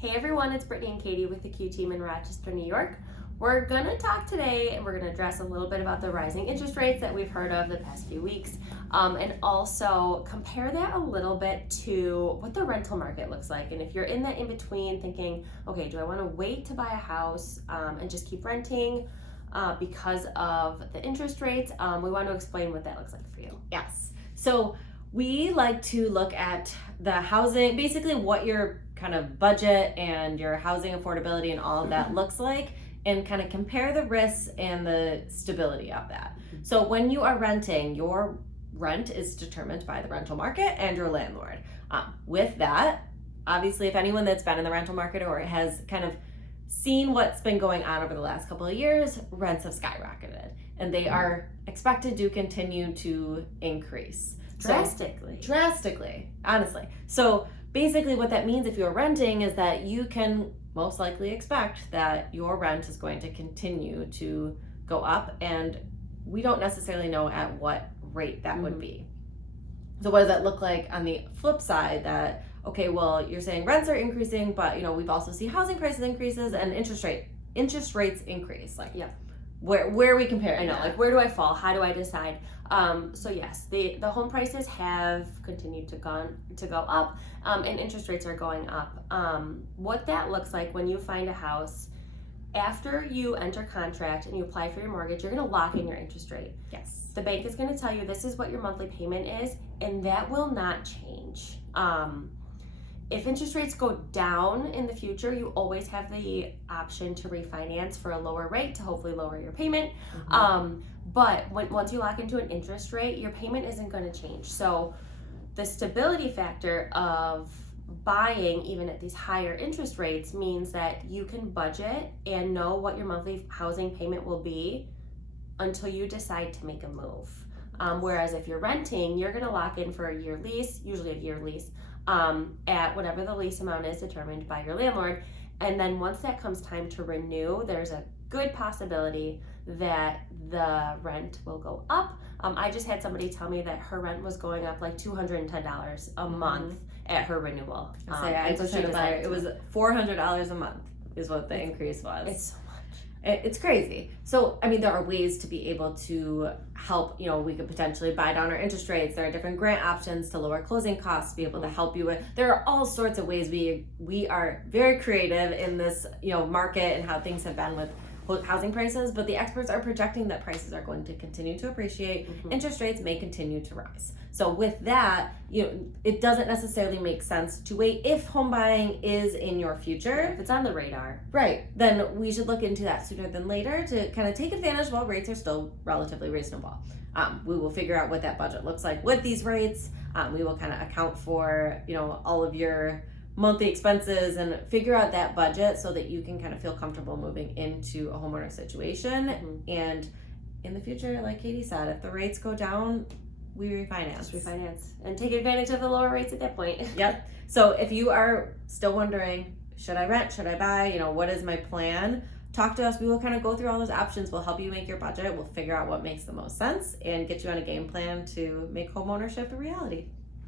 Hey everyone, it's Brittany and Katie with the Q team in Rochester, New York. We're gonna talk today and we're gonna address a little bit about the rising interest rates that we've heard of the past few weeks, and also compare that a little bit to what the rental market looks like. And if you're in that in between thinking, okay, do I wanna wait to buy a house and just keep renting because of the interest rates? We want to explain what that looks like for you. Yes. So we like to look at the housing, basically what your kind of budget and your housing affordability and all of that looks like, and kind of compare the risks and the stability of that. So when you are renting, your rent is determined by the rental market and your landlord. With that, obviously, if anyone that's been in the rental market or has kind of seen what's been going on over the last couple of years, rents have skyrocketed and they are expected to continue to increase. Drastically, honestly. So basically what that means if you're renting is that you can most likely expect that your rent is going to continue to go up, and we don't necessarily know at what rate that would be. So what does that look like on the flip side? That, okay, well, you're saying rents are increasing, but we've also seen housing prices increases and interest rates increase. Like, yeah. Where are we comparing? I know, like, where do I fall? How do I decide? So yes, the home prices have continued to go up, and interest rates are going up. What that looks like when you find a house, after you enter contract and you apply for your mortgage, you're going to lock in your interest rate. Yes. The bank is going to tell you this is what your monthly payment is, and that will not change. If interest rates go down in the future, you always have the option to refinance for a lower rate to hopefully lower your payment. But once you lock into an interest rate, your payment isn't going to change. So the stability factor of buying even at these higher interest rates means that you can budget and know what your monthly housing payment will be until you decide to make a move. Whereas if you're renting, you're going to lock in for a year lease, usually a year lease, at whatever the lease amount is determined by your landlord. And then once that comes time to renew, there's a good possibility that the rent will go up. I just had somebody tell me that her rent was going up like $210 a month at her renewal. I just had a buyer. It was $400 a month is what the increase was. It's so much. It's crazy. So, I mean, there are ways to be able to help. We could potentially buy down our interest rates. There are different grant options to lower closing costs, to be able to help you with. There are all sorts of ways. We are very creative in this, market and how things have been with housing prices, but the experts are projecting that prices are going to continue to appreciate. Interest rates may continue to rise. So with that, it doesn't necessarily make sense to wait if home buying is in your future. If it's on the radar. Right. Then we should look into that sooner than later to kind of take advantage while rates are still relatively reasonable. We will figure out what that budget looks like with these rates. We will kind of account for, all of your monthly expenses and figure out that budget so that you can kind of feel comfortable moving into a homeowner situation. And in the future, like Katie said, if the rates go down, we refinance. Just refinance and take advantage of the lower rates at that point. Yep. So if you are still wondering, should I rent? Should I buy? What is my plan? Talk to us. We will kind of go through all those options. We'll help you make your budget. We'll figure out what makes the most sense and get you on a game plan to make home ownership a reality.